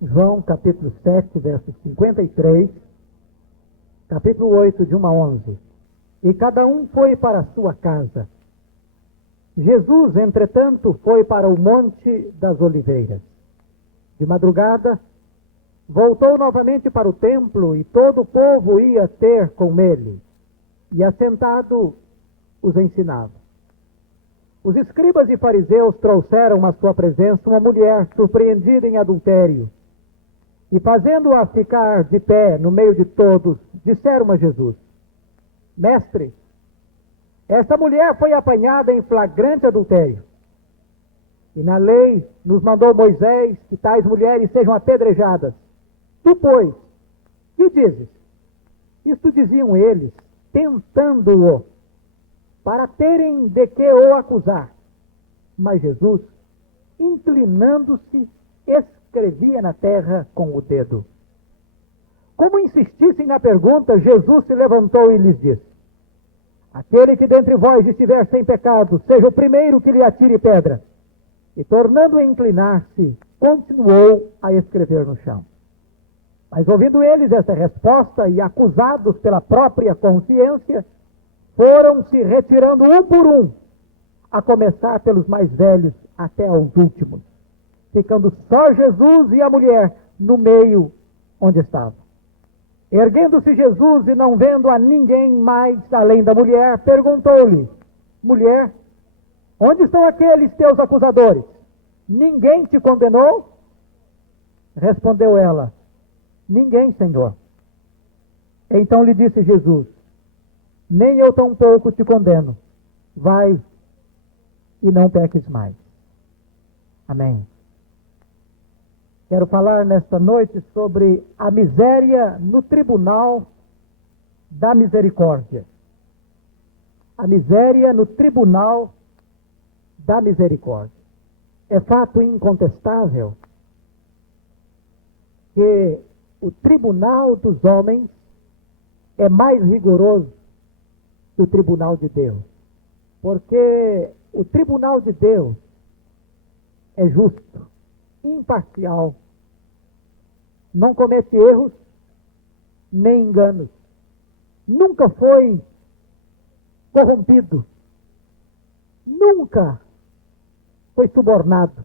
João capítulo 7, versos 53, capítulo 8, de 1 a 11. E cada um foi para a sua casa. Jesus, entretanto, foi para o Monte das Oliveiras. De madrugada, voltou novamente para o templo e todo o povo ia ter com ele. E assentado, os ensinava. Os escribas e fariseus trouxeram à sua presença uma mulher surpreendida em adultério. E fazendo-a ficar de pé no meio de todos, disseram a Jesus: Mestre, esta mulher foi apanhada em flagrante adultério. E na lei nos mandou Moisés que tais mulheres sejam apedrejadas. Tu, pois, que dizes? Isto diziam eles, tentando-o, para terem de que o acusar. Mas Jesus, inclinando-se, escrevia na terra com o dedo. Como insistissem na pergunta, Jesus se levantou e lhes disse: Aquele que dentre vós estiver sem pecado, seja o primeiro que lhe atire pedra. E tornando a inclinar-se, continuou a escrever no chão. Mas ouvindo eles essa resposta e acusados pela própria consciência, foram se retirando um por um, a começar pelos mais velhos até aos últimos, ficando só Jesus e a mulher no meio onde estava. Erguendo-se Jesus e não vendo a ninguém mais além da mulher, perguntou-lhe: Mulher, onde estão aqueles teus acusadores? Ninguém te condenou? Respondeu ela: Ninguém, Senhor. Então lhe disse Jesus: Nem eu tampouco te condeno. Vai e não peques mais. Amém. Quero falar nesta noite sobre a miséria no tribunal da misericórdia. A miséria no tribunal da misericórdia. É fato incontestável que o tribunal dos homens é mais rigoroso do tribunal de Deus. Porque o tribunal de Deus é justo, imparcial, não comete erros nem enganos, nunca foi corrompido, nunca foi subornado.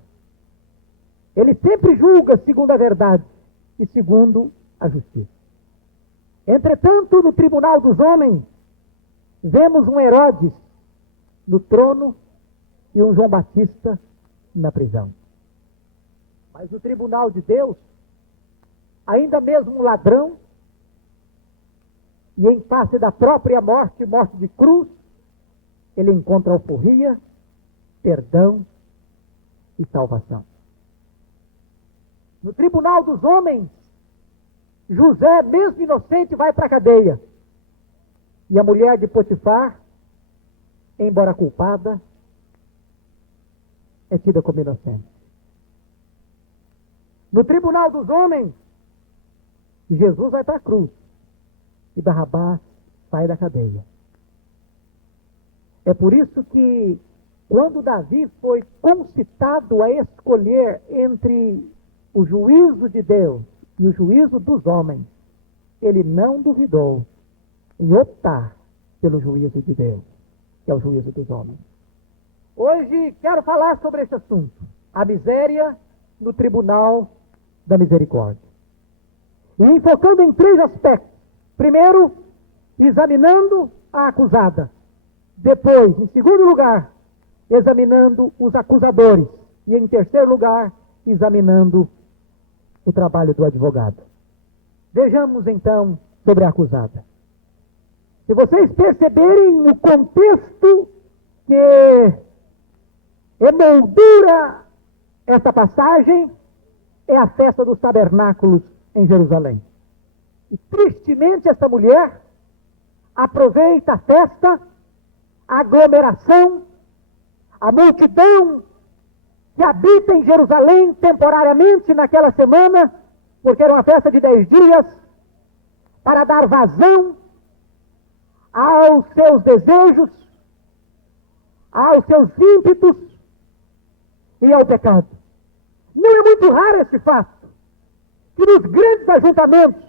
Ele sempre julga segundo a verdade e segundo a justiça. Entretanto, no tribunal dos homens, vemos um Herodes no trono e um João Batista na prisão. Mas no tribunal de Deus, ainda mesmo um ladrão, e em face da própria morte, morte de cruz, ele encontra alforria, perdão e salvação. No tribunal dos homens, José, mesmo inocente, vai para a cadeia. E a mulher de Potifar, embora culpada, é tida como inocente. No tribunal dos homens, Jesus vai para a cruz e Barrabás sai da cadeia. É por isso que, quando Davi foi concitado a escolher entre o juízo de Deus e o juízo dos homens, ele não duvidou em optar pelo juízo de Deus, que é o juízo dos homens. Hoje quero falar sobre esse assunto, a miséria no tribunal da misericórdia. E enfocando em três aspectos. Primeiro, examinando a acusada. Depois, em segundo lugar, examinando os acusadores. E em terceiro lugar, examinando o trabalho do advogado. Vejamos então sobre a acusada. Se vocês perceberem o contexto que emoldura essa passagem, é a festa dos tabernáculos em Jerusalém. E tristemente esta mulher aproveita a festa, a aglomeração, a multidão que habita em Jerusalém temporariamente naquela semana, porque era uma festa de 10 dias, para dar vazão aos seus desejos, aos seus ímpetos e ao pecado. Não é muito raro esse fato. que nos grandes ajuntamentos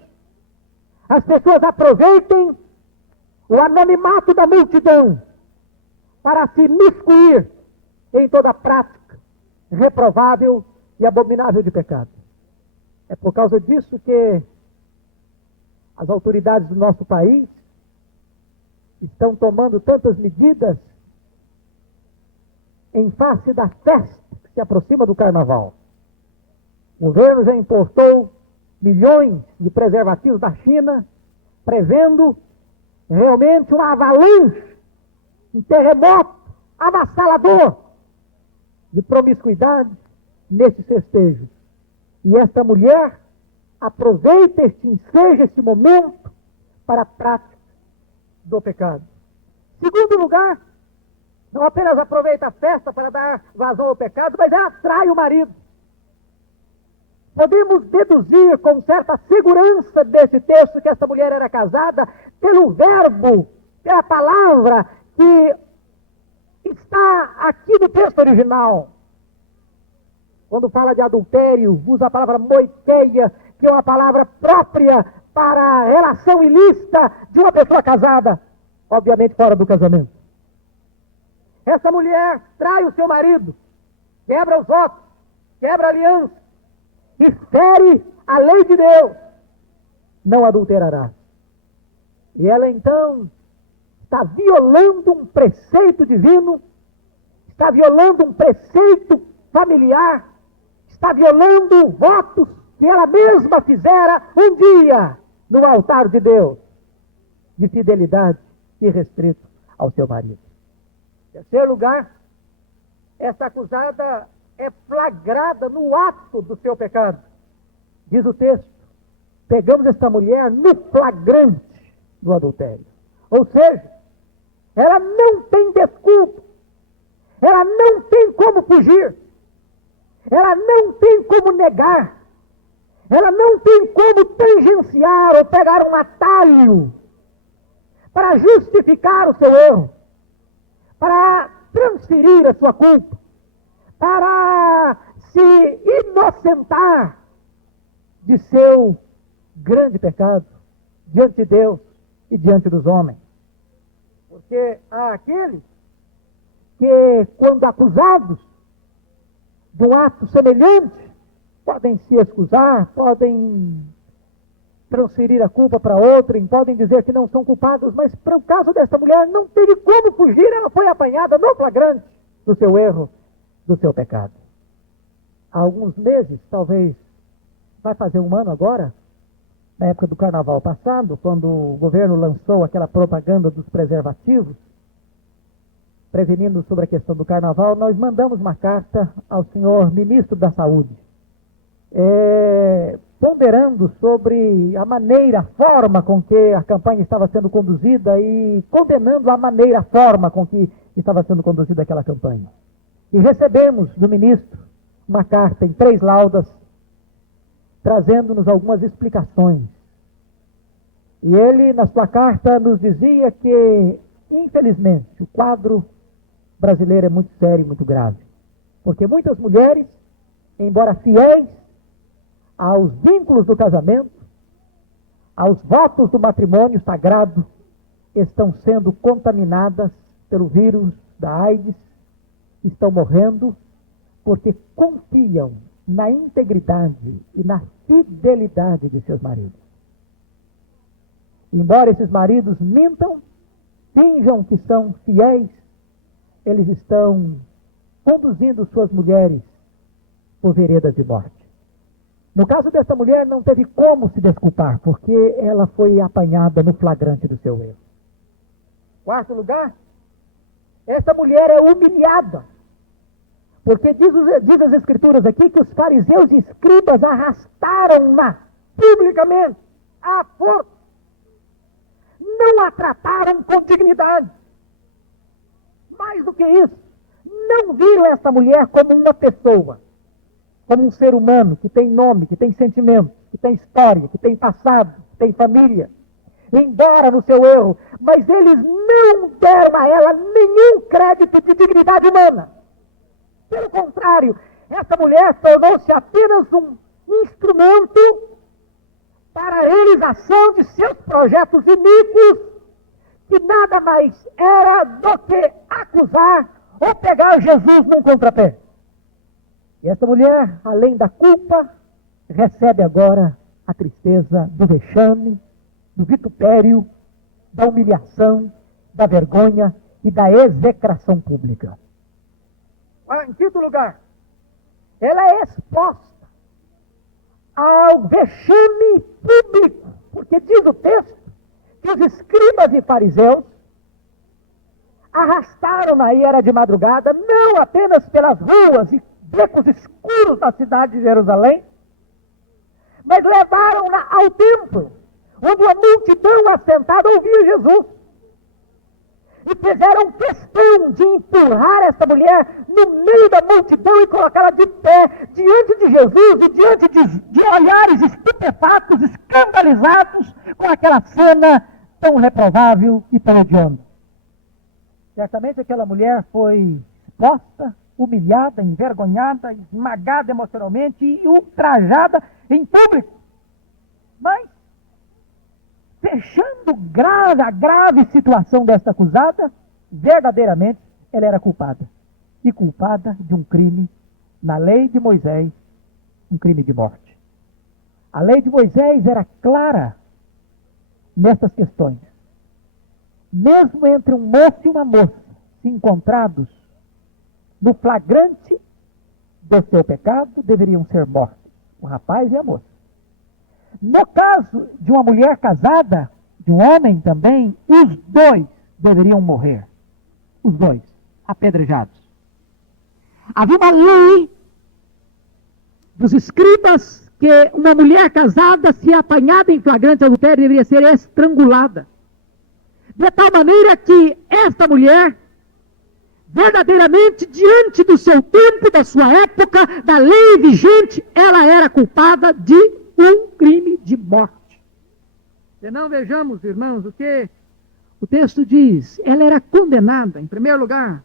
as pessoas aproveitem o anonimato da multidão para se miscuir em toda prática reprovável e abominável de pecado. É por causa disso que as autoridades do nosso país estão tomando tantas medidas em face da festa que se aproxima do carnaval. O governo já importou milhões de preservativos da China, prevendo realmente uma avalanche, um terremoto avassalador de promiscuidade nesses festejos. E esta mulher aproveita enseja esse momento para a prática do pecado. Segundo lugar, não apenas aproveita a festa para dar vazão ao pecado, mas ela atrai o marido. Podemos deduzir com certa segurança desse texto que essa mulher era casada pelo verbo, pela palavra que está aqui no texto original. Quando fala de adultério, usa a palavra moiteia, que é uma palavra própria para a relação ilícita de uma pessoa casada, obviamente fora do casamento. Essa mulher trai o seu marido, quebra os votos, quebra a aliança e fere a lei de Deus. Não adulterará. E ela então está violando um preceito divino, está violando um preceito familiar, está violando votos que ela mesma fizera um dia no altar de Deus, de fidelidade irrestrito ao seu marido. Em terceiro lugar, essa acusada é flagrada no ato do seu pecado. Diz o texto, pegamos esta mulher no flagrante do adultério. Ou seja, ela não tem desculpa, ela não tem como fugir, ela não tem como negar, ela não tem como tangenciar ou pegar um atalho para justificar o seu erro, para transferir a sua culpa, para se inocentar de seu grande pecado diante de Deus e diante dos homens. Porque há aqueles que, quando acusados de um ato semelhante, podem se excusar, podem transferir a culpa para outrem, podem dizer que não são culpados, mas para o caso dessa mulher não teve como fugir, ela foi apanhada no flagrante do seu erro, do seu pecado. Há alguns meses, talvez, vai fazer um ano agora, na época do carnaval passado, quando o governo lançou aquela propaganda dos preservativos, prevenindo sobre a questão do carnaval, nós mandamos uma carta ao senhor ministro da Saúde, ponderando sobre a maneira, a forma com que a campanha estava sendo conduzida e condenando a maneira, a forma com que estava sendo conduzida aquela campanha. E recebemos do ministro uma carta em 3 laudas, trazendo-nos algumas explicações. E ele, na sua carta, nos dizia que, infelizmente, o quadro brasileiro é muito sério e muito grave. Porque muitas mulheres, embora fiéis aos vínculos do casamento, aos votos do matrimônio sagrado, estão sendo contaminadas pelo vírus da AIDS, estão morrendo porque confiam na integridade e na fidelidade de seus maridos. Embora esses maridos mintam, finjam que são fiéis, eles estão conduzindo suas mulheres por veredas de morte. No caso dessa mulher, não teve como se desculpar, porque ela foi apanhada no flagrante do seu erro. Quarto lugar, essa mulher é humilhada, porque diz as Escrituras aqui que os fariseus e escribas arrastaram-na publicamente, à força. Não a trataram com dignidade. Mais do que isso, não viram essa mulher como uma pessoa, como um ser humano que tem nome, que tem sentimento, que tem história, que tem passado, que tem família. Embora no seu erro, mas eles não deram a ela nenhum crédito de dignidade humana. Pelo contrário, essa mulher tornou-se apenas um instrumento realização de seus projetos iníquos, que nada mais era do que acusar ou pegar Jesus num contrapé. E essa mulher, além da culpa, recebe agora a tristeza do vexame, do vitupério, da humilhação, da vergonha e da execração pública. Em quinto lugar, ela é exposta ao vexame público, porque diz o texto que os escribas e fariseus arrastaram-na, aí era de madrugada, não apenas pelas ruas e becos escuros da cidade de Jerusalém, mas levaram-na ao templo, onde a multidão assentada ouvia Jesus. E fizeram questão de empurrar essa mulher no meio da multidão e colocá-la de pé diante de Jesus e diante de olhares estupefatos, escandalizados com aquela cena tão reprovável e tão hedionda. Certamente aquela mulher foi exposta, humilhada, envergonhada, esmagada emocionalmente e ultrajada em público. Mas, fechando a grave situação desta acusada, verdadeiramente ela era culpada. E culpada de um crime na lei de Moisés, um crime de morte. A lei de Moisés era clara nessas questões. Mesmo entre um moço e uma moça, se encontrados no flagrante do seu pecado, deveriam ser mortos, o rapaz e a moça. No caso de uma mulher casada, de um homem também, os dois deveriam morrer. Os dois, apedrejados. Havia uma lei dos escribas que uma mulher casada, se apanhada em flagrante adultério, deveria ser estrangulada. De tal maneira que esta mulher, verdadeiramente, diante do seu tempo, da sua época, da lei vigente, ela era culpada de um crime de morte. Senão, vejamos, irmãos, o que o texto diz. Ela era condenada, em primeiro lugar,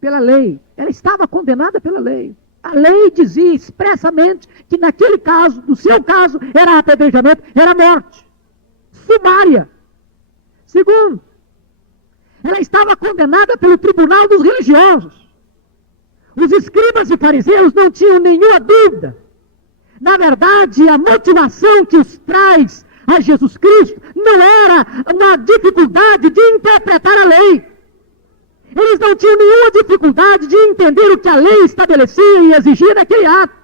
pela lei. Ela estava condenada pela lei. A lei dizia expressamente que naquele caso, no seu caso, era apedrejamento, era morte sumária. Segundo, ela estava condenada pelo tribunal dos religiosos. Os escribas e fariseus não tinham nenhuma dúvida. Na verdade, a motivação que os traz a Jesus Cristo não era uma dificuldade de interpretar a lei. Eles não tinham nenhuma dificuldade de entender o que a lei estabelecia e exigia naquele ato.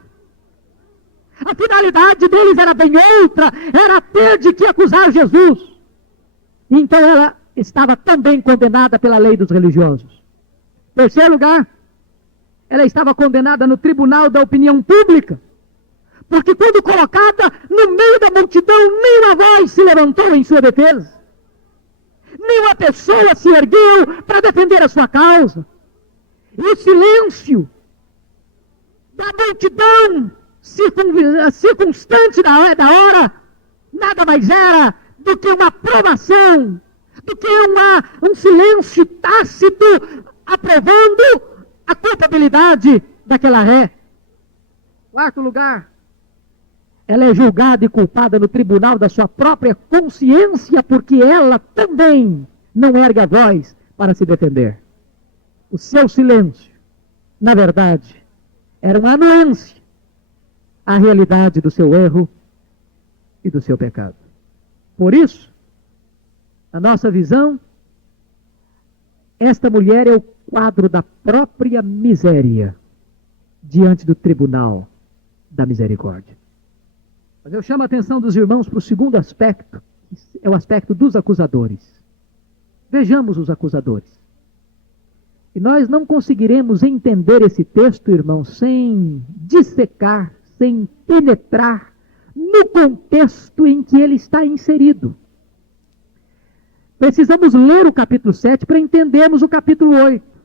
A finalidade deles era bem outra, era ter de que acusar Jesus. Então ela estava também condenada pela lei dos religiosos. Terceiro lugar, ela estava condenada no tribunal da opinião pública. Porque quando colocada no meio da multidão, nenhuma voz se levantou em sua defesa. Nenhuma pessoa se ergueu para defender a sua causa. E o silêncio da multidão circunstante da hora, nada mais era do que uma aprovação, do que um silêncio tácito, aprovando a culpabilidade daquela ré. Quarto lugar, ela é julgada e culpada no tribunal da sua própria consciência, porque ela também não ergue a voz para se defender. O seu silêncio, na verdade, era uma anuência à realidade do seu erro e do seu pecado. Por isso, a nossa visão, esta mulher é o quadro da própria miséria diante do tribunal da misericórdia. Mas eu chamo a atenção dos irmãos para o segundo aspecto, que é o aspecto dos acusadores. Vejamos os acusadores. E nós não conseguiremos entender esse texto, irmãos, sem dissecar, sem penetrar no contexto em que ele está inserido. Precisamos ler o capítulo 7 para entendermos o capítulo 8.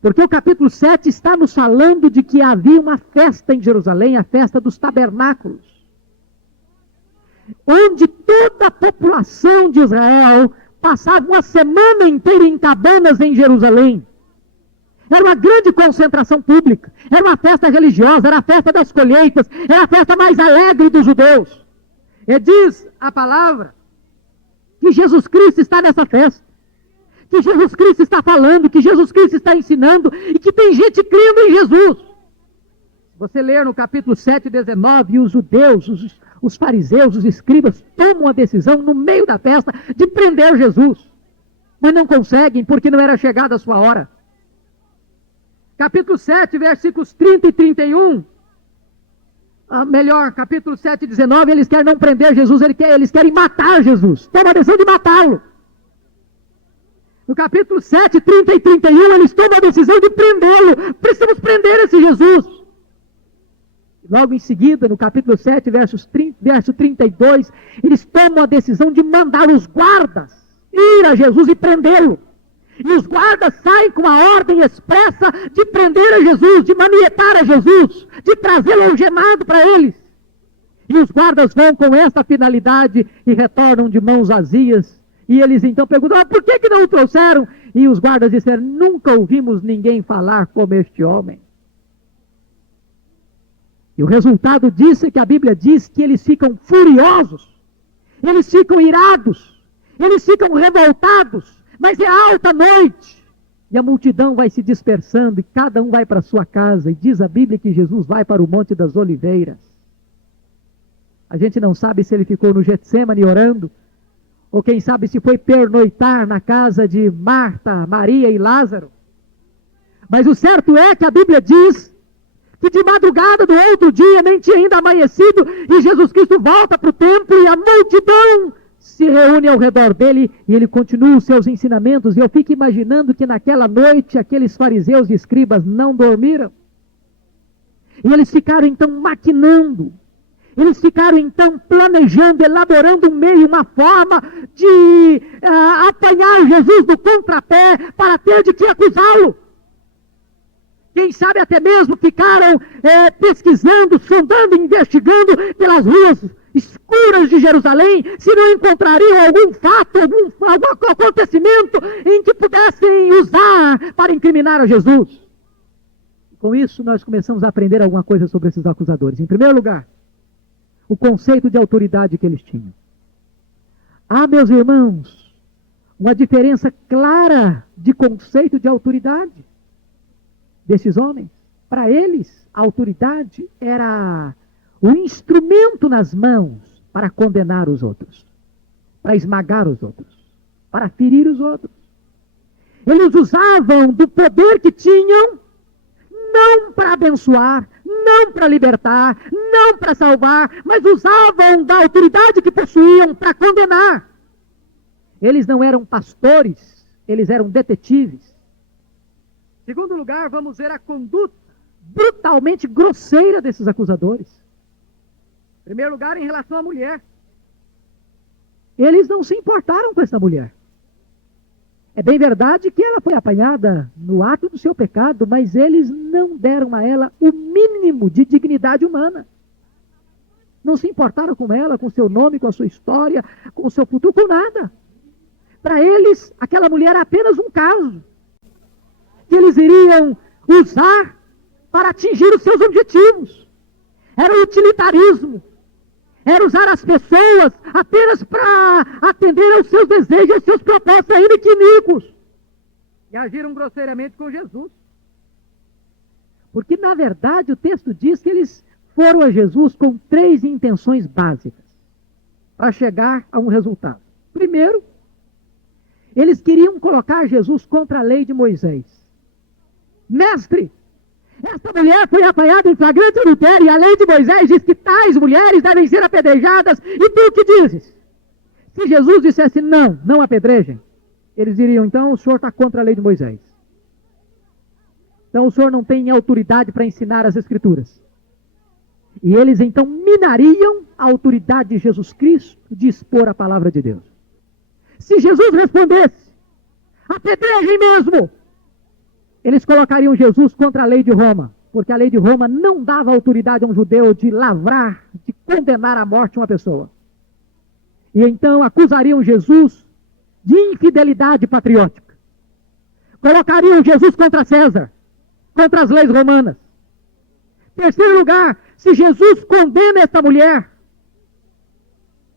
Porque o capítulo 7 está nos falando de que havia uma festa em Jerusalém, a festa dos tabernáculos, onde toda a população de Israel passava uma semana inteira em cabanas em Jerusalém. Era uma grande concentração pública, era uma festa religiosa, era a festa das colheitas, era a festa mais alegre dos judeus. E diz a palavra que Jesus Cristo está nessa festa, que Jesus Cristo está falando, que Jesus Cristo está ensinando e que tem gente crendo em Jesus. Você ler no capítulo 7, 19, e os judeus, os fariseus, os escribas tomam a decisão no meio da festa de prender Jesus, mas não conseguem porque não era chegada a sua hora. Capítulo 7, versículos 30 e 31, capítulo 7, 19, eles querem não prender Jesus, eles querem matar Jesus, tomam a decisão de matá-lo. No capítulo 7, 30 e 31, eles tomam a decisão de prendê-lo. Precisamos prender esse Jesus. Logo em seguida, no capítulo 7, verso 32, eles tomam a decisão de mandar os guardas ir a Jesus e prendê-lo. E os guardas saem com a ordem expressa de prender a Jesus, de manietar a Jesus, de trazê-lo algemado para eles. E os guardas vão com essa finalidade e retornam de mãos vazias. E eles então perguntam, por que não o trouxeram? E os guardas disseram, nunca ouvimos ninguém falar como este homem. E o resultado disso é que a Bíblia diz que eles ficam furiosos, eles ficam irados, eles ficam revoltados, mas é alta noite. E a multidão vai se dispersando e cada um vai para a sua casa. E diz a Bíblia que Jesus vai para o Monte das Oliveiras. A gente não sabe se ele ficou no Getsêmani orando, ou quem sabe se foi pernoitar na casa de Marta, Maria e Lázaro. Mas o certo é que a Bíblia diz que de madrugada do outro dia, nem tinha ainda amanhecido, e Jesus Cristo volta para o templo e a multidão se reúne ao redor dele e ele continua os seus ensinamentos. E eu fico imaginando que naquela noite aqueles fariseus e escribas não dormiram. E eles ficaram então maquinando. Eles ficaram então planejando, elaborando um meio, uma forma de apanhar Jesus do contrapé para ter de que acusá-lo. Quem sabe até mesmo ficaram pesquisando, sondando, investigando pelas ruas escuras de Jerusalém, se não encontrariam algum fato, algum acontecimento em que pudessem usar para incriminar a Jesus. Com isso nós começamos a aprender alguma coisa sobre esses acusadores. Em primeiro lugar, o conceito de autoridade que eles tinham. Há, meus irmãos, uma diferença clara de conceito de autoridade desses homens. Para eles, a autoridade era o instrumento nas mãos para condenar os outros, para esmagar os outros, para ferir os outros. Eles usavam do poder que tinham, não para abençoar, não para libertar, não para salvar, mas usavam da autoridade que possuíam para condenar. Eles não eram pastores, eles eram detetives. Em segundo lugar, vamos ver a conduta brutalmente grosseira desses acusadores. Em primeiro lugar, em relação à mulher. Eles não se importaram com essa mulher. É bem verdade que ela foi apanhada no ato do seu pecado, mas eles não deram a ela o mínimo de dignidade humana. Não se importaram com ela, com seu nome, com a sua história, com o seu futuro, com nada. Para eles, aquela mulher era apenas um caso que eles iriam usar para atingir os seus objetivos. Era o utilitarismo. Era usar as pessoas apenas para atender aos seus desejos, aos seus propósitos ainda que iníquos. E agiram grosseiramente com Jesus. Porque, na verdade, o texto diz que eles foram a Jesus com 3 intenções básicas para chegar a um resultado. Primeiro, eles queriam colocar Jesus contra a lei de Moisés. Mestre, esta mulher foi apanhada em flagrante adultério e a lei de Moisés diz que tais mulheres devem ser apedrejadas. E tu o que dizes? Se Jesus dissesse não apedrejem, eles diriam, então o senhor está contra a lei de Moisés. Então o senhor não tem autoridade para ensinar as Escrituras. E eles então minariam a autoridade de Jesus Cristo de expor a palavra de Deus. Se Jesus respondesse, apedrejem mesmo, eles colocariam Jesus contra a lei de Roma, porque a lei de Roma não dava autoridade a um judeu de lavrar, de condenar à morte uma pessoa. E então acusariam Jesus de infidelidade patriótica. Colocariam Jesus contra César, contra as leis romanas. Terceiro lugar, se Jesus condena esta mulher,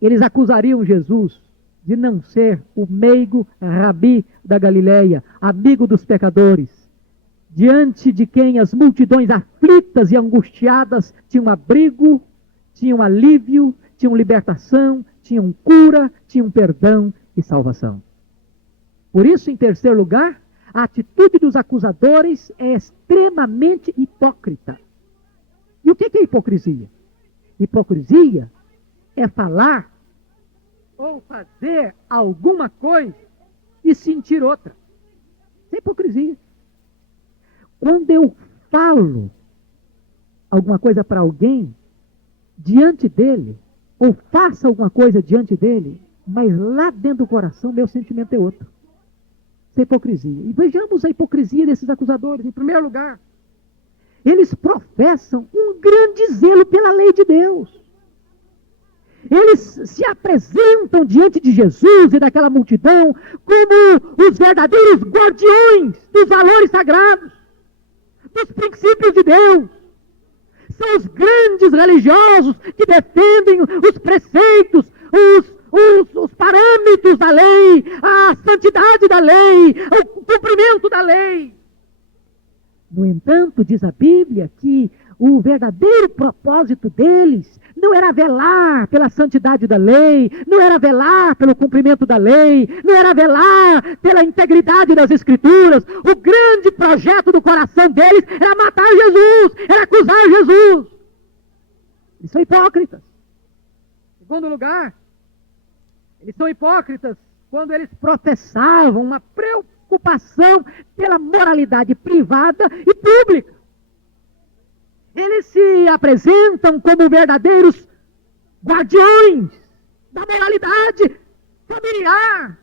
eles acusariam Jesus de não ser o meigo rabi da Galileia, amigo dos pecadores, diante de quem as multidões aflitas e angustiadas tinham abrigo, tinham alívio, tinham libertação, tinham cura, tinham perdão e salvação. Por isso, em terceiro lugar, a atitude dos acusadores é extremamente hipócrita. E o que é hipocrisia? Hipocrisia é falar ou fazer alguma coisa e sentir outra. Isso é hipocrisia. Quando eu falo alguma coisa para alguém, diante dele, ou faço alguma coisa diante dele, mas lá dentro do coração meu sentimento é outro. Isso é hipocrisia. E vejamos a hipocrisia desses acusadores. Em primeiro lugar, eles professam um grande zelo pela lei de Deus. Eles se apresentam diante de Jesus e daquela multidão como os verdadeiros guardiões dos valores sagrados, dos princípios de Deus. São os grandes religiosos que defendem os preceitos, os parâmetros da lei, a santidade da lei, o cumprimento da lei. No entanto, diz a Bíblia que o verdadeiro propósito deles não era velar pela santidade da lei, não era velar pelo cumprimento da lei, não era velar pela integridade das Escrituras. O grande projeto do coração deles era matar Jesus, era acusar Jesus. Eles são hipócritas. Em segundo lugar, eles são hipócritas quando eles professavam uma preocupação pela moralidade privada e pública. Eles se apresentam como verdadeiros guardiões da moralidade familiar.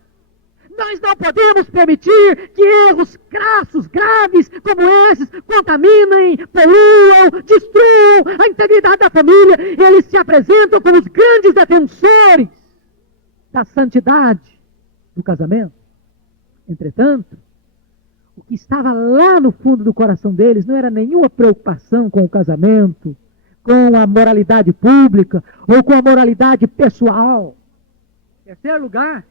Nós não podemos permitir que erros crassos, graves como esses, contaminem, poluam, destruam a integridade da família. Eles se apresentam como os grandes defensores da santidade do casamento. Entretanto, o que estava lá no fundo do coração deles não era nenhuma preocupação com o casamento, com a moralidade pública ou com a moralidade pessoal. Em terceiro lugar,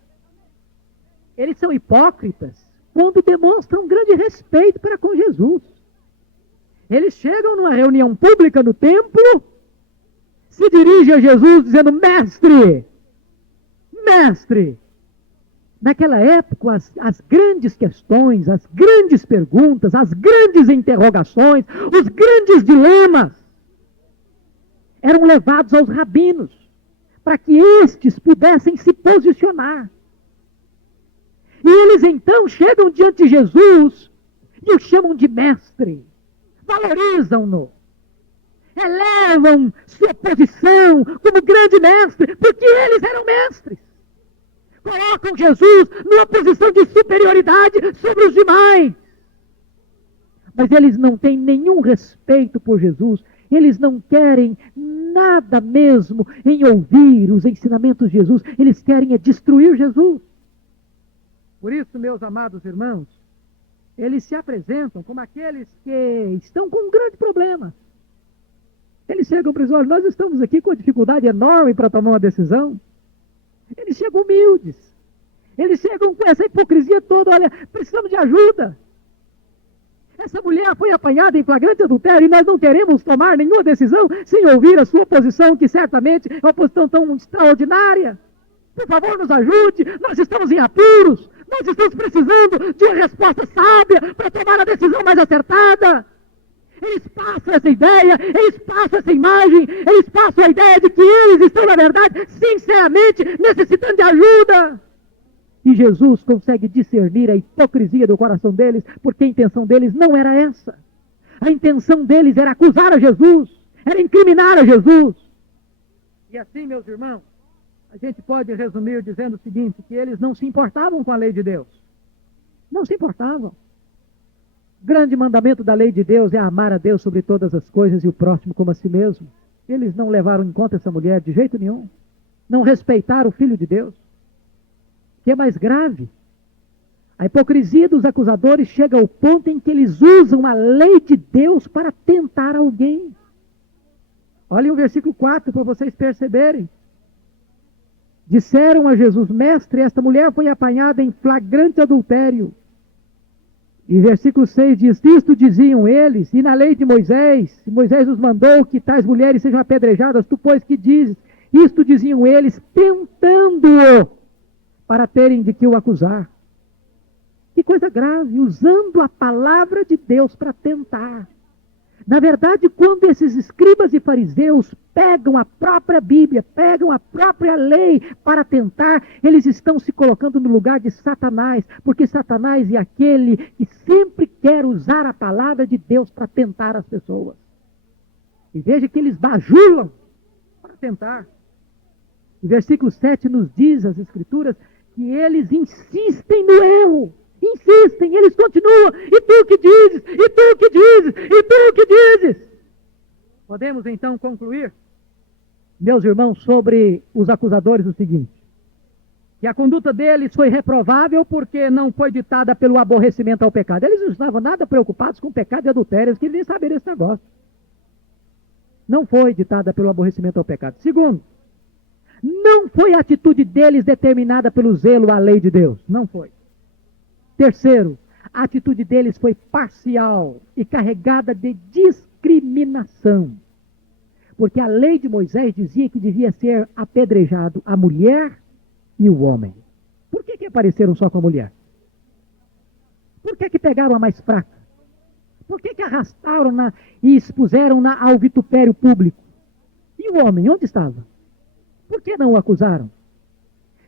eles são hipócritas quando demonstram um grande respeito para com Jesus. Eles chegam numa reunião pública no templo, se dirigem a Jesus dizendo: mestre, mestre. Naquela época, as grandes questões, as grandes perguntas, as grandes interrogações, os grandes dilemas eram levados aos rabinos, para que estes pudessem se posicionar. E eles então chegam diante de Jesus e o chamam de mestre, valorizam-no, elevam sua posição como grande mestre, porque eles eram mestres. Colocam Jesus numa posição de superioridade sobre os demais. Mas eles não têm nenhum respeito por Jesus. Eles não querem nada mesmo em ouvir os ensinamentos de Jesus. Eles querem é destruir Jesus. Por isso, meus amados irmãos, eles se apresentam como aqueles que estão com um grande problema. Eles chegam para os olhos: nós estamos aqui com uma dificuldade enorme para tomar uma decisão. Eles chegam humildes. Eles chegam com essa hipocrisia toda: olha, precisamos de ajuda. Essa mulher foi apanhada em flagrante adultério e nós não queremos tomar nenhuma decisão sem ouvir a sua posição, que certamente é uma posição tão extraordinária. Por favor, nos ajude. Nós estamos em apuros. Nós estamos precisando de uma resposta sábia para tomar a decisão mais acertada. Eles passam essa ideia, eles passam essa imagem, eles passam a ideia de que eles estão, na verdade, sinceramente necessitando de ajuda. E Jesus consegue discernir a hipocrisia do coração deles, porque a intenção deles não era essa. A intenção deles era acusar a Jesus, era incriminar a Jesus. E assim, meus irmãos, a gente pode resumir dizendo o seguinte: que eles não se importavam com a lei de Deus. Não se importavam. O grande mandamento da lei de Deus é amar a Deus sobre todas as coisas e o próximo como a si mesmo. Eles não levaram em conta essa mulher de jeito nenhum. Não respeitaram o Filho de Deus. O que é mais grave? A hipocrisia dos acusadores chega ao ponto em que eles usam a lei de Deus para tentar alguém. Olhem o versículo 4 para vocês perceberem. disseram a Jesus: mestre, esta mulher foi apanhada em flagrante adultério. E versículo 6 diz: isto diziam eles, e na lei de Moisés nos mandou que tais mulheres sejam apedrejadas, tu pois que dizes? Isto diziam eles, tentando-o, para terem de que o acusar. Que coisa grave, usando a palavra de Deus para tentar. Na verdade, quando esses escribas e fariseus pegam a própria Bíblia, pegam a própria lei para tentar, eles estão se colocando no lugar de Satanás, porque Satanás é aquele que sempre quer usar a palavra de Deus para tentar as pessoas. E veja que eles bajulam para tentar. O versículo 7 nos diz, as Escrituras, que eles insistem no erro. Insistem, eles continuam. E tu que dizes? E tu que dizes? E tu que dizes? Podemos então concluir, meus irmãos, sobre os acusadores o seguinte: que a conduta deles foi reprovável porque não foi ditada pelo aborrecimento ao pecado. Eles não estavam nada preocupados com pecado e adultério, eles queriam nem saber desse negócio. Não foi ditada pelo aborrecimento ao pecado. Segundo, não foi a atitude deles determinada pelo zelo à lei de Deus. Não foi. Terceiro, a atitude deles foi parcial e carregada de discriminação. Porque a lei de Moisés dizia que devia ser apedrejado a mulher e o homem. Por que apareceram só com a mulher? Por que pegaram a mais fraca? Por que arrastaram-na e expuseram-na ao vitupério público? E o homem, onde estava? Por que não o acusaram?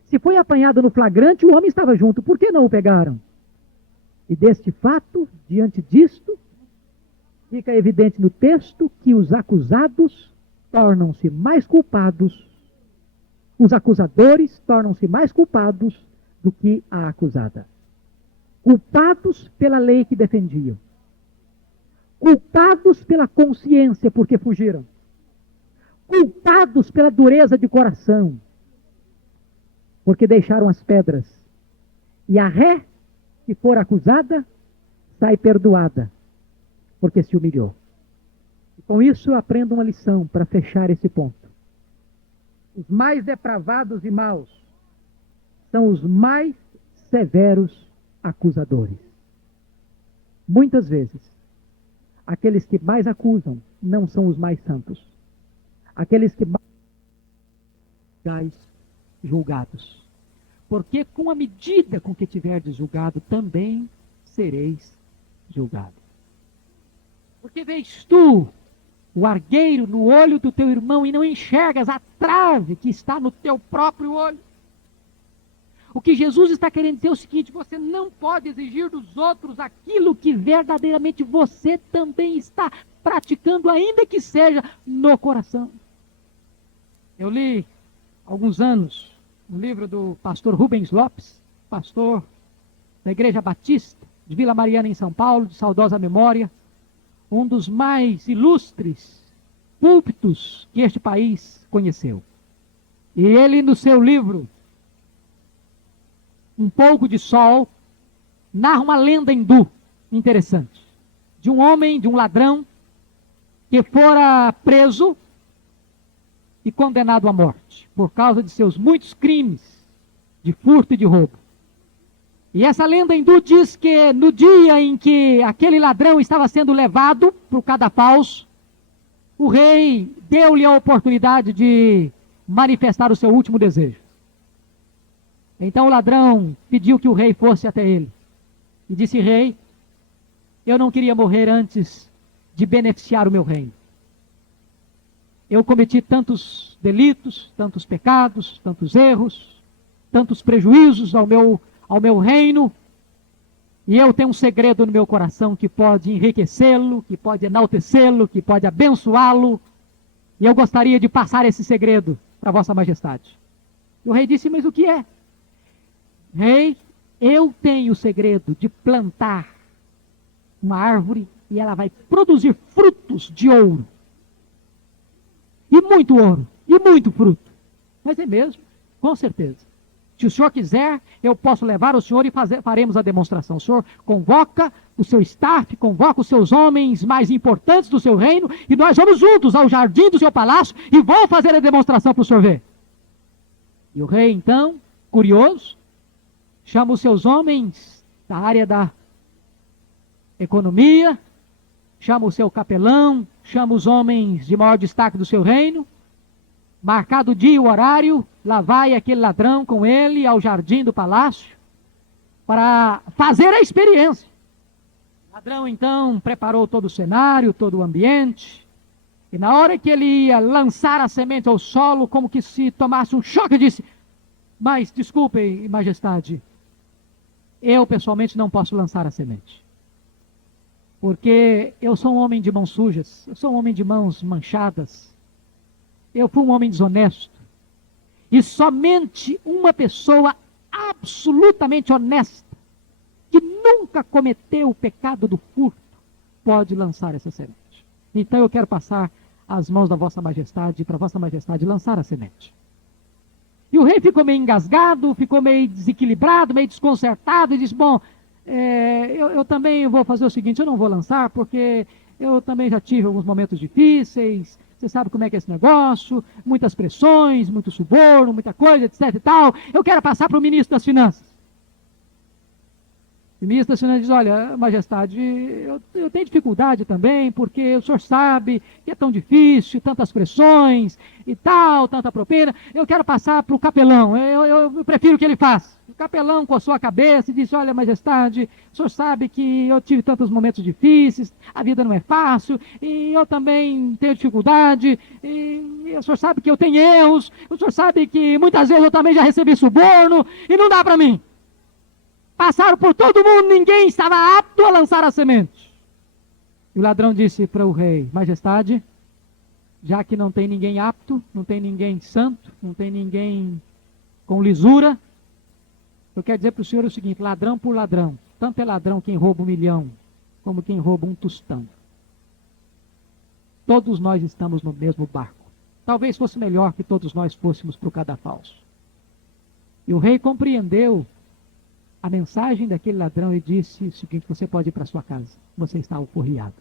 Se foi apanhado no flagrante, o homem estava junto. Por que não o pegaram? E deste fato, diante disto, fica evidente no texto que os acusados tornam-se mais culpados, os acusadores tornam-se mais culpados do que a acusada. Culpados pela lei que defendiam. Culpados pela consciência porque fugiram. Culpados pela dureza de coração, porque deixaram as pedras. E a ré que for acusada, sai perdoada, porque se humilhou. E com isso eu aprendo uma lição para fechar esse ponto. Os mais depravados e maus são os mais severos acusadores. Muitas vezes, aqueles que mais acusam não são os mais santos. Aqueles que mais julgados. Porque com a medida com que tiverdes julgado, também sereis julgado. Porque vês tu o argueiro no olho do teu irmão e não enxergas a trave que está no teu próprio olho. O que Jesus está querendo dizer é o seguinte: você não pode exigir dos outros aquilo que verdadeiramente você também está praticando, ainda que seja no coração. Eu li há alguns anos um livro do pastor Rubens Lopes, pastor da Igreja Batista de Vila Mariana, em São Paulo, de saudosa memória, um dos mais ilustres púlpitos que este país conheceu. E ele, no seu livro Um Pouco de Sol, narra uma lenda hindu interessante, de um homem, de um ladrão, que fora preso e condenado à morte, por causa de seus muitos crimes de furto e de roubo. E essa lenda hindu diz que no dia em que aquele ladrão estava sendo levado para o cadafalso, o rei deu-lhe a oportunidade de manifestar o seu último desejo. Então o ladrão pediu que o rei fosse até ele. E disse: rei, eu não queria morrer antes de beneficiar o meu reino. Eu cometi tantos delitos, tantos pecados, tantos erros, tantos prejuízos ao meu reino, e eu tenho um segredo no meu coração que pode enriquecê-lo, que pode enaltecê-lo, que pode abençoá-lo, e eu gostaria de passar esse segredo para Vossa Majestade. E o rei disse: mas o que é? Rei, eu tenho o segredo de plantar uma árvore e ela vai produzir frutos de ouro. E muito ouro, e muito fruto. Mas é mesmo, com certeza. Se o senhor quiser, eu posso levar o senhor e faremos a demonstração. O senhor convoca o seu staff, convoca os seus homens mais importantes do seu reino, e nós vamos juntos ao jardim do seu palácio e vou fazer a demonstração para o senhor ver. E o rei, então, curioso, chama os seus homens da área da economia, chama o seu capelão, chama os homens de maior destaque do seu reino, marcado o dia e o horário, lá vai aquele ladrão com ele ao jardim do palácio, para fazer a experiência. O ladrão, então, preparou todo o cenário, todo o ambiente, e na hora que ele ia lançar a semente ao solo, como que se tomasse um choque, disse: mas, desculpem, majestade, eu pessoalmente não posso lançar a semente, porque eu sou um homem de mãos sujas, eu sou um homem de mãos manchadas, eu fui um homem desonesto, e somente uma pessoa absolutamente honesta, que nunca cometeu o pecado do furto, pode lançar essa semente. Então eu quero passar as mãos da vossa majestade, para vossa majestade lançar a semente. E o rei ficou meio engasgado, ficou meio desequilibrado, meio desconcertado, e disse: bom, eu também vou fazer o seguinte, eu não vou lançar, porque eu também já tive alguns momentos difíceis, você sabe como é que é esse negócio, muitas pressões, muito suborno, muita coisa, etc e tal, eu quero passar para o ministro das Finanças. O ministro das Finanças diz: olha, majestade, eu tenho dificuldade também, porque o senhor sabe que é tão difícil, tantas pressões e tal, tanta propina, eu quero passar para o capelão, eu prefiro que ele faça. O capelão coçou a cabeça e disse: olha, majestade, o senhor sabe que eu tive tantos momentos difíceis, a vida não é fácil, e eu também tenho dificuldade, e o senhor sabe que eu tenho erros, o senhor sabe que muitas vezes eu também já recebi suborno, e não dá para mim. Passaram por todo mundo, ninguém estava apto a lançar a semente. E o ladrão disse para o rei: majestade, já que não tem ninguém apto, não tem ninguém santo, não tem ninguém com lisura, eu quero dizer para o senhor o seguinte: ladrão por ladrão, tanto é ladrão quem rouba 1 milhão, como quem rouba um tostão. Todos nós estamos no mesmo barco. Talvez fosse melhor que todos nós fôssemos para o cadafalso. E o rei compreendeu a mensagem daquele ladrão e disse o seguinte: você pode ir para sua casa, você está alforriado.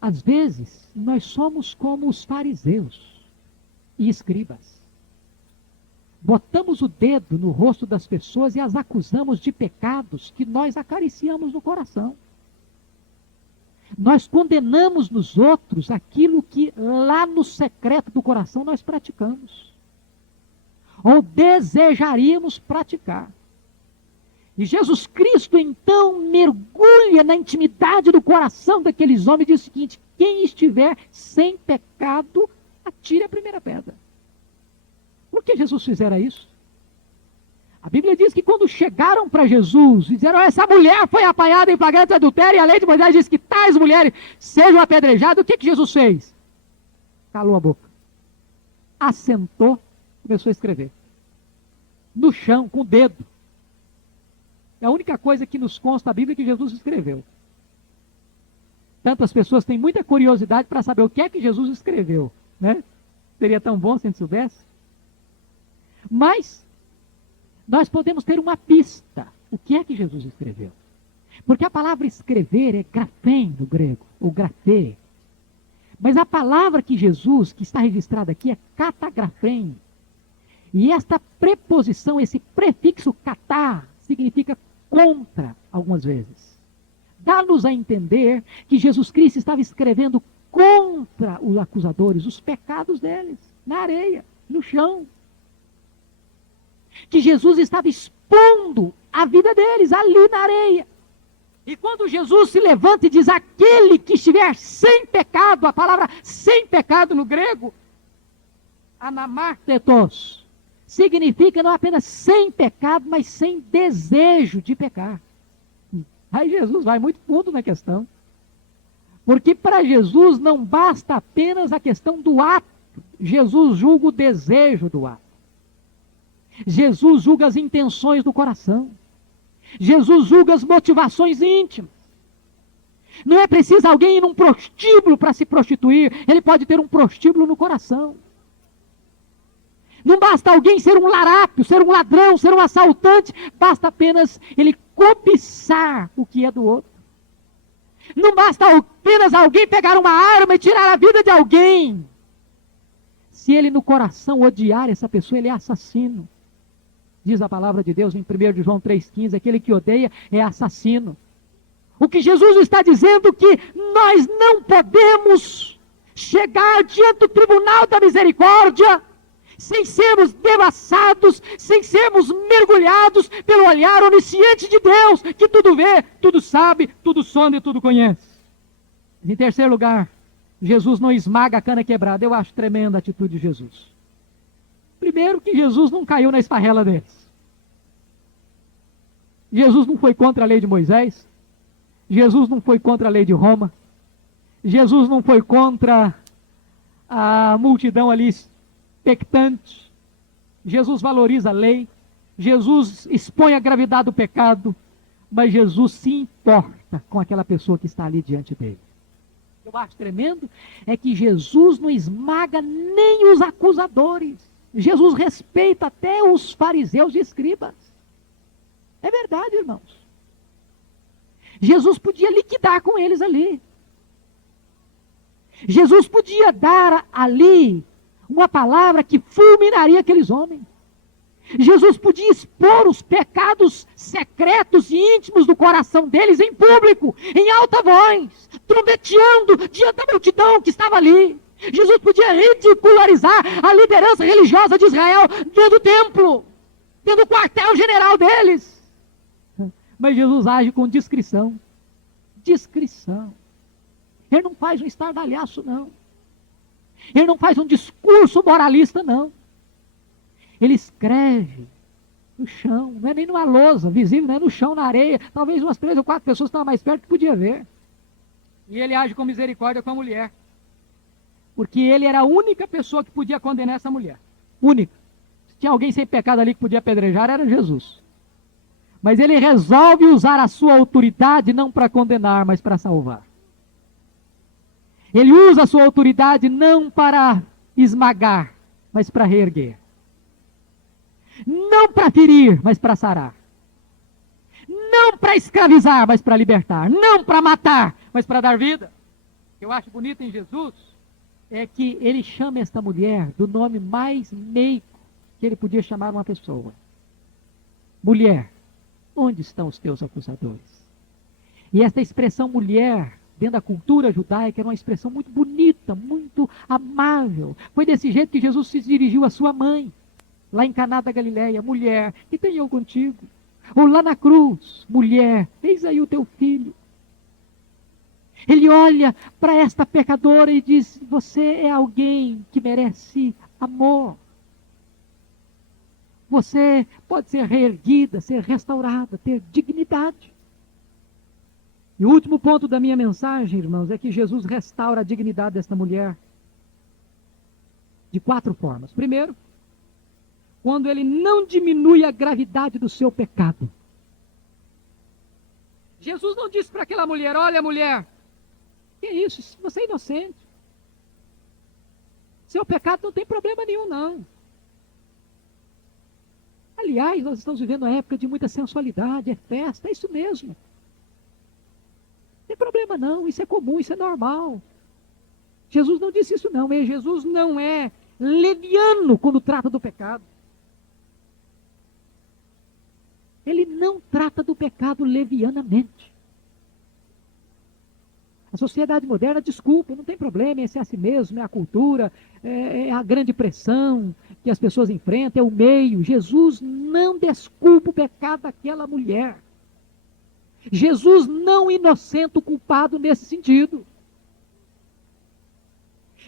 Às vezes, nós somos como os fariseus e escribas. Botamos o dedo no rosto das pessoas e as acusamos de pecados que nós acariciamos no coração. Nós condenamos nos outros aquilo que lá no secreto do coração nós praticamos, ou desejaríamos praticar. E Jesus Cristo, então, mergulha na intimidade do coração daqueles homens e diz o seguinte: quem estiver sem pecado, atire a primeira pedra. Por que Jesus fizera isso? A Bíblia diz que quando chegaram para Jesus e disseram: essa mulher foi apanhada em flagrante adultério, e a lei de Moisés diz que tais mulheres sejam apedrejadas, o que Jesus fez? Calou a boca, assentou, começou a escrever no chão, com o dedo. É a única coisa que nos consta da Bíblia que Jesus escreveu. Tantas pessoas têm muita curiosidade para saber o que é que Jesus escreveu, né? Seria tão bom se a gente soubesse. Mas nós podemos ter uma pista. O que é que Jesus escreveu? Porque a palavra escrever é grafém no grego, ou grafê. Mas a palavra que Jesus, que está registrada aqui, é catagrafém. E esta preposição, esse prefixo catá, significa contra, algumas vezes. Dá-nos a entender que Jesus Cristo estava escrevendo contra os acusadores, os pecados deles, na areia, no chão. Que Jesus estava expondo a vida deles ali na areia. E quando Jesus se levanta e diz: aquele que estiver sem pecado, a palavra sem pecado no grego, anamartetos, significa não apenas sem pecado, mas sem desejo de pecar. Aí Jesus vai muito fundo na questão. Porque para Jesus não basta apenas a questão do ato. Jesus julga o desejo do ato. Jesus julga as intenções do coração. Jesus julga as motivações íntimas. Não é preciso alguém ir num prostíbulo para se prostituir. Ele pode ter um prostíbulo no coração. Não basta alguém ser um larápio, ser um ladrão, ser um assaltante. Basta apenas ele cobiçar o que é do outro. Não basta apenas alguém pegar uma arma e tirar a vida de alguém. Se ele no coração odiar essa pessoa, ele é assassino. Diz a palavra de Deus em 1 de João 3,15, aquele que odeia é assassino. O que Jesus está dizendo é que nós não podemos chegar diante do tribunal da misericórdia sem sermos devassados, sem sermos mergulhados pelo olhar onisciente de Deus, que tudo vê, tudo sabe, tudo sonda e tudo conhece. Em terceiro lugar, Jesus não esmaga a cana quebrada. Eu acho tremenda a atitude de Jesus. Primeiro que Jesus não caiu na esparrela deles. Jesus não foi contra a lei de Moisés. Jesus não foi contra a lei de Roma. Jesus não foi contra a multidão ali expectante. Jesus valoriza a lei. Jesus expõe a gravidade do pecado. Mas Jesus se importa com aquela pessoa que está ali diante dele. O que eu acho tremendo é que Jesus não esmaga nem os acusadores. Jesus respeita até os fariseus e escribas. É verdade, irmãos. Jesus podia liquidar com eles ali. Jesus podia dar ali uma palavra que fulminaria aqueles homens. Jesus podia expor os pecados secretos e íntimos do coração deles em público, em alta voz, trombeteando diante da multidão que estava ali. Jesus podia ridicularizar a liderança religiosa de Israel dentro do templo, dentro do quartel-general deles. Mas Jesus age com discrição. Discrição. Ele não faz um estardalhaço, não. Ele não faz um discurso moralista, não. Ele escreve no chão, não é nem numa lousa visível, não é no chão, na areia. Talvez umas 3 ou 4 pessoas estavam mais perto que podia ver. E ele age com misericórdia com a mulher. Porque ele era a única pessoa que podia condenar essa mulher. Única. Se tinha alguém sem pecado ali que podia apedrejar, era Jesus. Mas ele resolve usar a sua autoridade não para condenar, mas para salvar. Ele usa a sua autoridade não para esmagar, mas para reerguer. Não para ferir, mas para sarar. Não para escravizar, mas para libertar. Não para matar, mas para dar vida. O que eu acho bonito em Jesus é que ele chama esta mulher do nome mais meigo que ele podia chamar uma pessoa. Mulher, onde estão os teus acusadores? E esta expressão mulher, dentro da cultura judaica, era uma expressão muito bonita, muito amável. Foi desse jeito que Jesus se dirigiu à sua mãe, lá em Caná da Galileia. Mulher, que tenho eu contigo? Ou lá na cruz, mulher, eis aí o teu filho. Ele olha para esta pecadora e diz: você é alguém que merece amor. Você pode ser reerguida, ser restaurada, ter dignidade. E o último ponto da minha mensagem, irmãos, é que Jesus restaura a dignidade desta mulher de 4 formas. Primeiro, quando ele não diminui a gravidade do seu pecado. Jesus não disse para aquela mulher: olha, mulher, que isso? Você é inocente. Seu pecado não tem problema nenhum, não. Aliás, nós estamos vivendo uma época de muita sensualidade, é festa, é isso mesmo. Não tem problema não, isso é comum, isso é normal. Jesus não disse isso não, Jesus não é leviano quando trata do pecado. Ele não trata do pecado levianamente. A sociedade moderna, desculpa, não tem problema, esse é assim mesmo, é a cultura, é a grande pressão que as pessoas enfrentam, é o meio. Jesus não desculpa o pecado daquela mulher. Jesus não inocenta o culpado nesse sentido.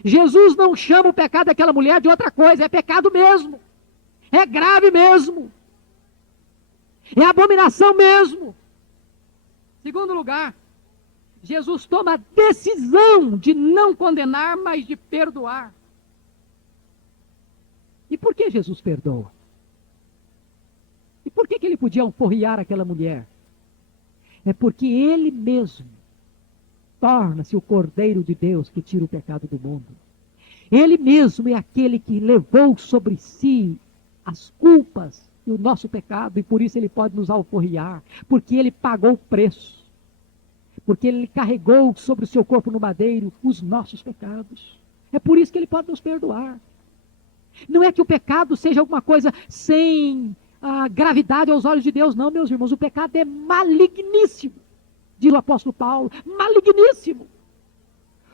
Jesus não chama o pecado daquela mulher de outra coisa, é pecado mesmo. É grave mesmo. É abominação mesmo. Segundo lugar, Jesus toma a decisão de não condenar, mas de perdoar. E por que Jesus perdoa? E por que ele podia alforriar aquela mulher? É porque ele mesmo torna-se o Cordeiro de Deus que tira o pecado do mundo. Ele mesmo é aquele que levou sobre si as culpas e o nosso pecado, e por isso ele pode nos alforriar, porque ele pagou o preço. Porque ele carregou sobre o seu corpo no madeiro os nossos pecados. É por isso que ele pode nos perdoar. Não é que o pecado seja alguma coisa sem gravidade aos olhos de Deus, não, meus irmãos. O pecado é maligníssimo, diz o apóstolo Paulo, maligníssimo.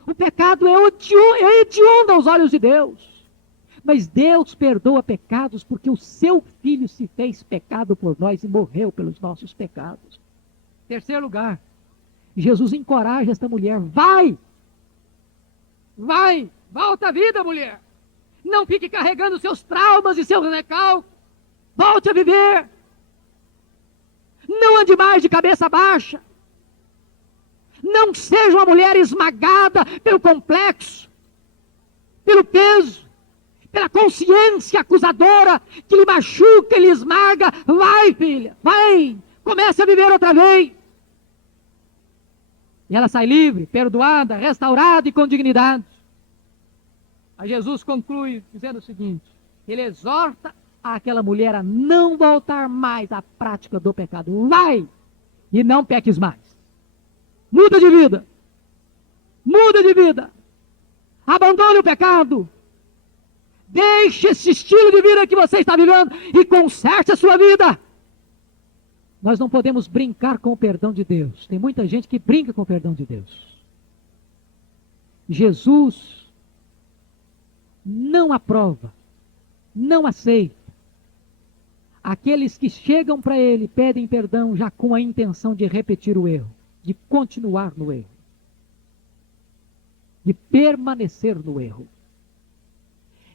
O pecado é hediondo aos olhos de Deus. Mas Deus perdoa pecados porque o seu Filho se fez pecado por nós e morreu pelos nossos pecados. Terceiro lugar, Jesus encoraja esta mulher: vai, volta à vida, mulher. Não fique carregando seus traumas e seus recalques. Volte a viver. Não ande mais de cabeça baixa. Não seja uma mulher esmagada pelo complexo, pelo peso, pela consciência acusadora que lhe machuca, lhe esmaga. Vai, filha, vai, comece a viver outra vez. E ela sai livre, perdoada, restaurada e com dignidade. Aí Jesus conclui dizendo o seguinte: ele exorta aquela mulher a não voltar mais à prática do pecado. Vai e não peques mais. Muda de vida. Muda de vida. Abandone o pecado. Deixe esse estilo de vida que você está vivendo e conserte a sua vida. Nós não podemos brincar com o perdão de Deus. Tem muita gente que brinca com o perdão de Deus. Jesus não aprova, não aceita aqueles que chegam para ele, pedem perdão já com a intenção de repetir o erro, de continuar no erro, de permanecer no erro.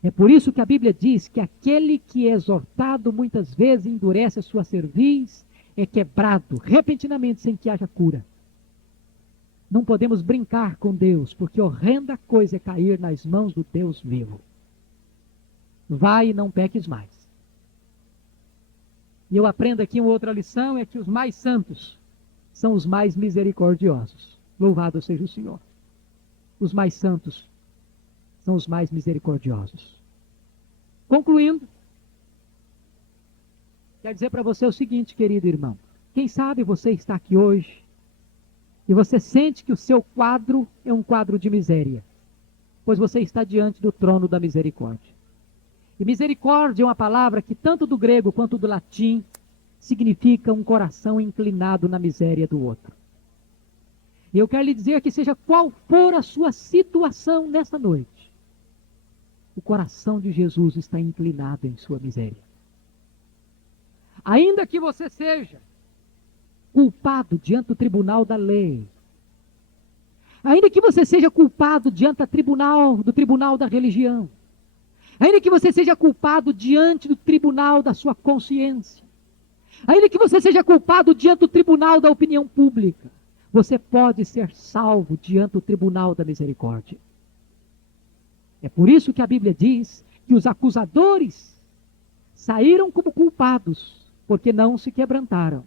É por isso que a Bíblia diz que aquele que é exortado muitas vezes endurece a sua cerviz, é quebrado repentinamente sem que haja cura. Não podemos brincar com Deus, porque horrenda coisa é cair nas mãos do Deus vivo. Vai e não peques mais. E eu aprendo aqui uma outra lição, é que os mais santos são os mais misericordiosos. Louvado seja o Senhor. Os mais santos são os mais misericordiosos. Concluindo, quero dizer para você o seguinte, querido irmão. Quem sabe você está aqui hoje e você sente que o seu quadro é um quadro de miséria, pois você está diante do trono da misericórdia. E misericórdia é uma palavra que tanto do grego quanto do latim significa um coração inclinado na miséria do outro. E eu quero lhe dizer que seja qual for a sua situação nessa noite, o coração de Jesus está inclinado em sua miséria. Ainda que você seja culpado diante do tribunal da lei, ainda que você seja culpado diante do tribunal da religião, ainda que você seja culpado diante do tribunal da sua consciência, ainda que você seja culpado diante do tribunal da opinião pública, você pode ser salvo diante do tribunal da misericórdia. É por isso que a Bíblia diz que os acusadores saíram como culpados, porque não se quebrantaram.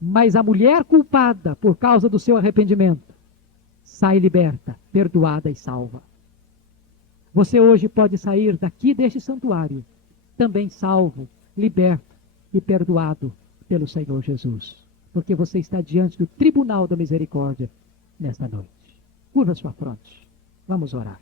Mas a mulher culpada, por causa do seu arrependimento, sai liberta, perdoada e salva. Você hoje pode sair daqui deste santuário, também salvo, liberto e perdoado pelo Senhor Jesus. Porque você está diante do tribunal da misericórdia nesta noite. Curva sua fronte. Vamos orar.